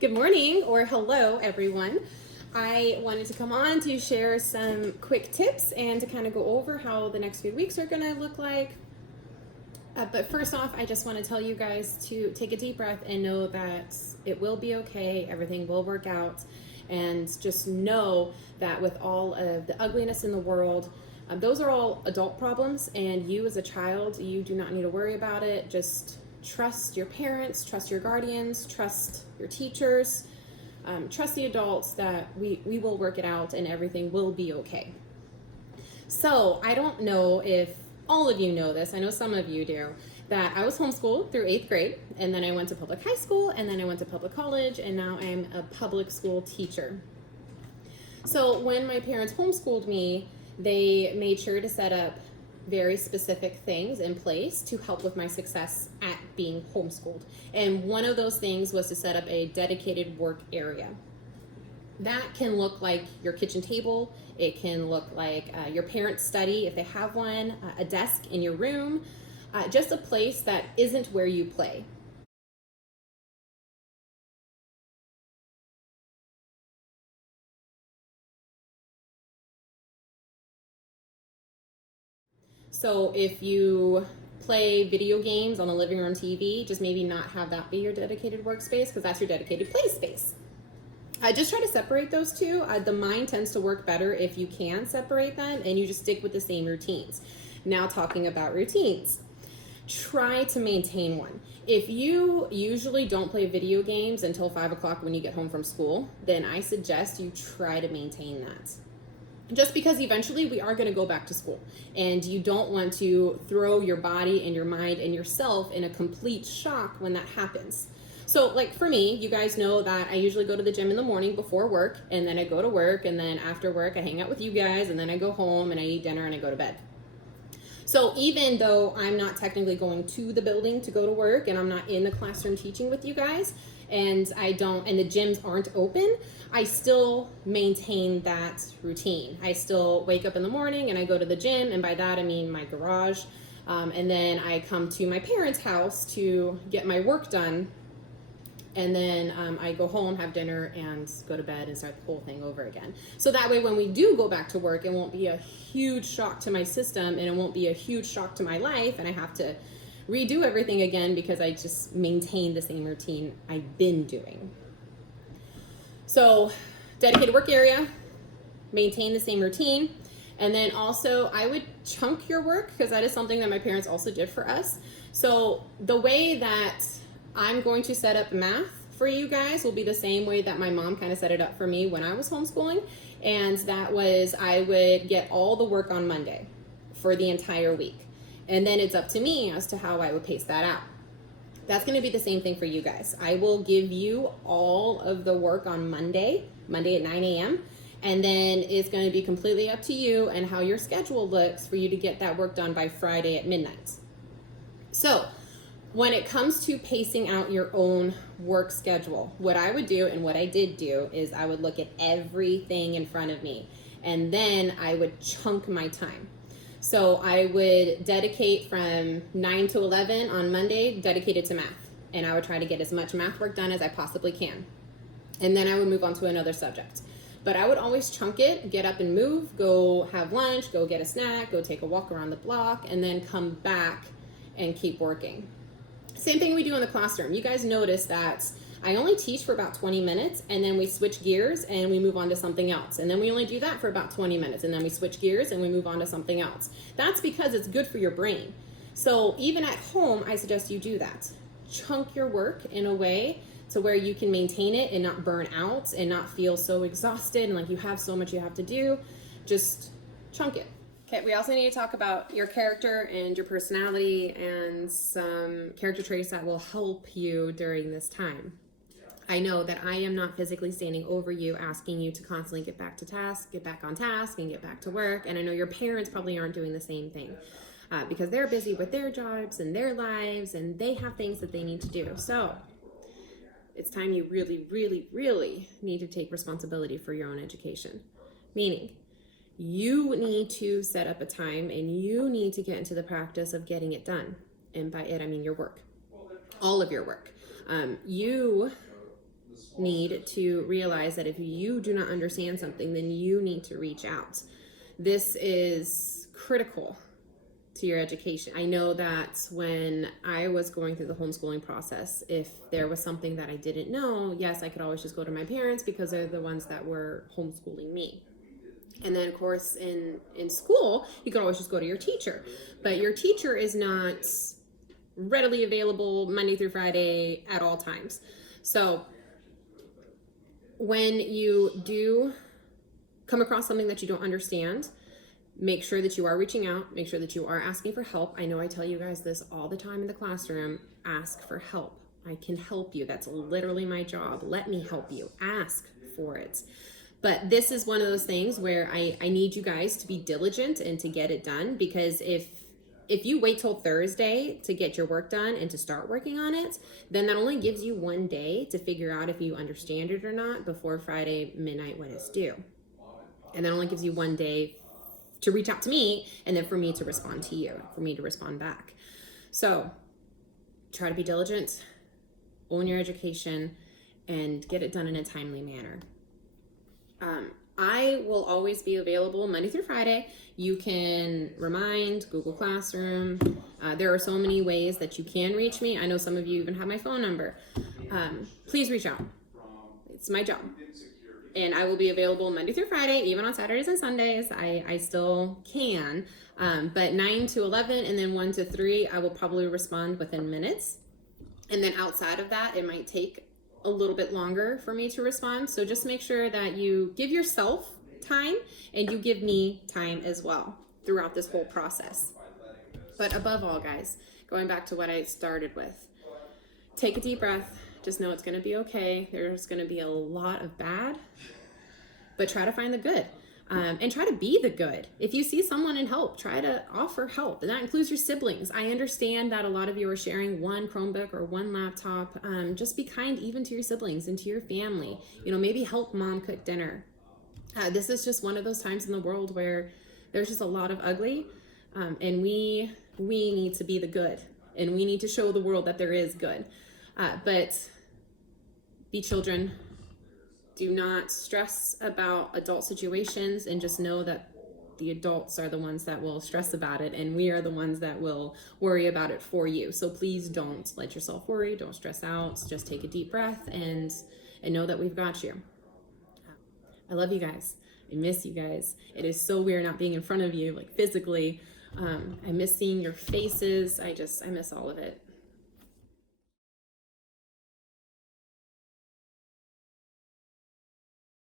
Good morning or hello, everyone. I wanted to come on to share some quick tips and to kind of go over how the next few weeks are going to look like. But first off, I just want to tell you guys to take a deep breath and know that it will be okay. Everything will work out. And just know that with all of the ugliness in the world, those are all adult problems. And you as a child, you do not need to worry about it. Just trust your parents, trust your guardians, trust your teachers, trust the adults that we will work it out and everything will be okay. So I don't know if all of you know this, I know some of you do, that I was homeschooled through 8th grade, and then I went to public high school, and then I went to public college, and now I'm a public school teacher. So when my parents homeschooled me, they made sure to set up very specific things in place to help with my success at being homeschooled. And one of those things was to set up a dedicated work area. That can look like your kitchen table. It can look like your parents' study, if they have one, a desk in your room, just a place that isn't where you play. So if you play video games on the living room TV, just maybe not have that be your dedicated workspace because that's your dedicated play space. I just try to separate those two. The mind tends to work better if you can separate them and you just stick with the same routines. Now talking about routines, try to maintain one. If you usually don't play video games until 5 o'clock when you get home from school, then I suggest you try to maintain that. Just because eventually we are going to go back to school and you don't want to throw your body and your mind and yourself in a complete shock when that happens. So like for me, you guys know that I usually go to the gym in the morning before work, and then I go to work, and then after work I hang out with you guys, and then I go home and I eat dinner and I go to bed. So even though I'm not technically going to the building to go to work and I'm not in the classroom teaching with you guys, and the gyms aren't open, I still maintain that routine. I still wake up in the morning and I go to the gym, and by that I mean my garage, and then I come to my parents' house to get my work done, and then I go home, have dinner, and go to bed and start the whole thing over again. So that way when we do go back to work, it won't be a huge shock to my system, and it won't be a huge shock to my life, and I have to redo everything again because I just maintain the same routine I've been doing. So dedicated work area, maintain the same routine. And then also I would chunk your work because that is something that my parents also did for us. So the way that I'm going to set up math for you guys will be the same way that my mom kind of set it up for me when I was homeschooling. And that was, I would get all the work on Monday for the entire week. And then it's up to me as to how I would pace that out. That's going to be the same thing for you guys. I will give you all of the work on Monday at 9 a.m. And then it's going to be completely up to you and how your schedule looks for you to get that work done by Friday at midnight. So when it comes to pacing out your own work schedule, what I would do and what I did do is I would look at everything in front of me, and then I would chunk my time. So I would dedicate from 9 to 11 on Monday, dedicated to math. And I would try to get as much math work done as I possibly can. And then I would move on to another subject. But I would always chunk it, get up and move, go have lunch, go get a snack, go take a walk around the block, and then come back and keep working. Same thing we do in the classroom. You guys notice that I only teach for about 20 minutes, and then we switch gears and we move on to something else. And then we only do that for about 20 minutes, and then we switch gears and we move on to something else. That's because it's good for your brain. So even at home, I suggest you do that. Chunk your work in a way to where you can maintain it and not burn out and not feel so exhausted and like you have so much you have to do. Just chunk it. Okay, we also need to talk about your character and your personality and some character traits that will help you during this time. I know that I am not physically standing over you asking you to constantly get back on task, and get back to work. And I know your parents probably aren't doing the same thing because they're busy with their jobs and their lives, and they have things that they need to do. So it's time you really, really, really need to take responsibility for your own education. Meaning, you need to set up a time and you need to get into the practice of getting it done. And by it, I mean your work, all of your work. You need to realize that if you do not understand something, then you need to reach out. This is critical to your education. I know that when I was going through the homeschooling process, if there was something that I didn't know, yes, I could always just go to my parents because they're the ones that were homeschooling me. And then, of course, in school, you could always just go to your teacher. But your teacher is not readily available Monday through Friday at all times. So when you do come across something that you don't understand, make sure that you are reaching out. Make sure that you are asking for help. I know I tell you guys this all the time in the classroom. Ask for help. I can help you. That's literally my job. Let me help you. Ask for it. But this is one of those things where I need you guys to be diligent and to get it done, because if you wait till Thursday to get your work done and to start working on it, then that only gives you one day to figure out if you understand it or not before Friday midnight when it's due. And that only gives you one day to reach out to me, and then for me to respond to you, for me to respond back. So try to be diligent, own your education, and get it done in a timely manner. I will always be available Monday through Friday. You can remind Google Classroom. There are so many ways that you can reach me. I know some of you even have my phone number. Please reach out. It's my job. And I will be available Monday through Friday, even on Saturdays and Sundays. I still can. But 9 to 11 and then 1 to 3, I will probably respond within minutes. And then outside of that, it might take a little bit longer for me to respond. So just make sure that you give yourself time and you give me time as well throughout this whole process. But above all, guys, going back to what I started with, take a deep breath. Just know it's going to be okay. There's going to be a lot of bad, but try to find the good. And try to be the good. If you see someone in help, try to offer help. And that includes your siblings. I understand that a lot of you are sharing one Chromebook or one laptop. Just be kind even to your siblings and to your family. You know, maybe help mom cook dinner. This is just one of those times in the world where there's just a lot of ugly. And we need to be the good. And we need to show the world that there is good. But be children. Do not stress about adult situations, and just know that the adults are the ones that will stress about it, and we are the ones that will worry about it for you. So please don't let yourself worry. Don't stress out. Just take a deep breath and know that we've got you. I love you guys. I miss you guys. It is so weird not being in front of you, like physically. I miss seeing your faces. I miss all of it.